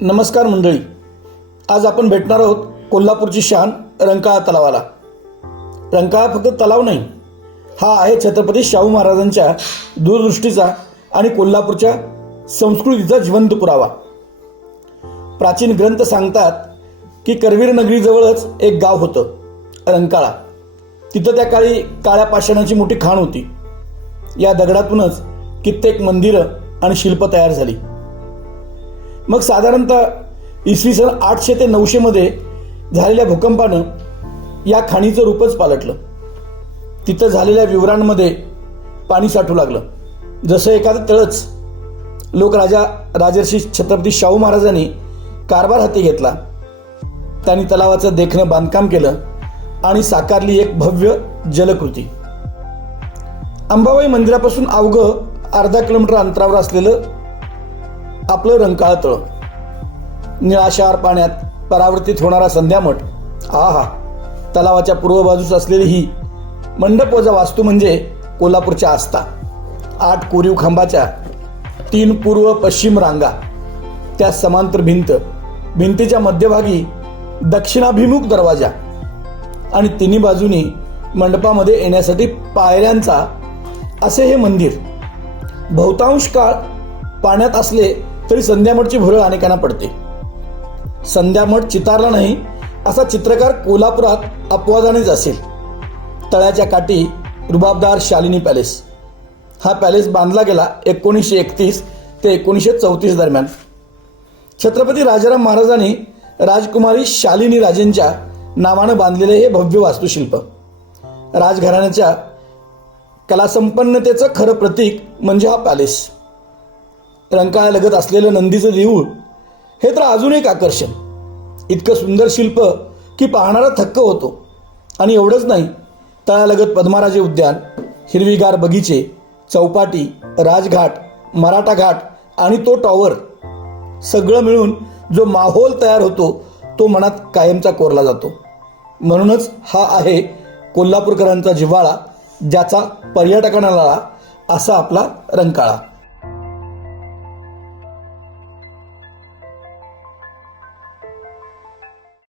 नमस्कार मंडळी. आज आपण भेटणार आहोत कोल्हापूरची शान रंकाळा तलावाला. रंकाळा फक्त तलाव नाही हा आहे छत्रपती शाहू महाराजांच्या दूरदृष्टीचा आणि कोल्हापूरच्या संस्कृतीचा जिवंत पुरावा. प्राचीन ग्रंथ सांगतात की करवीर नगरीजवळच एक गाव होतं रंकाळा. तिथं त्या काळी काळ्या पाषाणाची मोठी खाण होती. या दगडातूनच कित्येक मंदिरं आणि शिल्प तयार झाली. मग साधारणतः इसवी सन आठशे ते नऊशेमध्ये झालेल्या भूकंपानं या खाणीचं रूपच पालटलं. तिथं झालेल्या विवरांमध्ये पाणी साठू लागलं. जसं एखादं तळच लोक राजा राजर्षी छत्रपती शाहू महाराजांनी कारभार हाती घेतला. त्यांनी तलावाचं देखणं बांधकाम केलं आणि साकारली एक भव्य जलकृती. अंबाबाई मंदिरापासून अवघं अर्धा किलोमीटर अंतरावर असलेलं आपलं रंकाळा तळ निळाशार पाण्यात परावर्तित होणारा संध्यामठ. हा हा तलावाच्या पूर्व बाजूस असलेली ही मंडपवजा वास्तू म्हणजे कोल्हापूरच्या आस्था. आठ कोरीव खांबाच्या तीन पूर्व पश्चिम रांगा. त्या समांतर भिंत भिंतीच्या मध्यभागी दक्षिणाभिमुख दरवाजा आणि तिन्ही बाजूनी मंडपामध्ये येण्यासाठी पायऱ्यांचा असे हे मंदिर. बहुतांश काळ पाण्यात असले तरी संध्यामठची भुरळ अनेकांना पडते. संध्यामठ चितारला नाही असा चित्रकार कोल्हापुरात अपवादानेच असेल. तळ्याच्या काठी रुबाबदार शालिनी पॅलेस. हा पॅलेस बांधला गेला एकोणीसशे एकतीस ते एकोणीसशे चौतीस दरम्यान. छत्रपती राजाराम महाराजांनी राजकुमारी शालिनी राजेंच्या नावानं बांधलेले हे भव्य वास्तुशिल्प. राजघराण्याच्या कलासंपन्नतेचं खरं प्रतीक म्हणजे हा पॅलेस. रंकाळ्यालगत असलेलं नंदीचं देऊळ हे तर अजून एक आकर्षण. इतकं सुंदर शिल्प की पाहणारा थक्क होतो. आणि एवढंच नाही तळ्यालगत पद्माराजे उद्यान हिरवीगार बगीचे चौपाटी राजघाट मराठा घाट आणि तो टॉवर सगळं मिळून जो माहोल तयार होतो तो मनात कायमचा कोरला जातो. म्हणूनच हा आहे कोल्हापूरकरांचा जिव्हाळा ज्याचा पर्यटकांना असा आपला रंकाळा.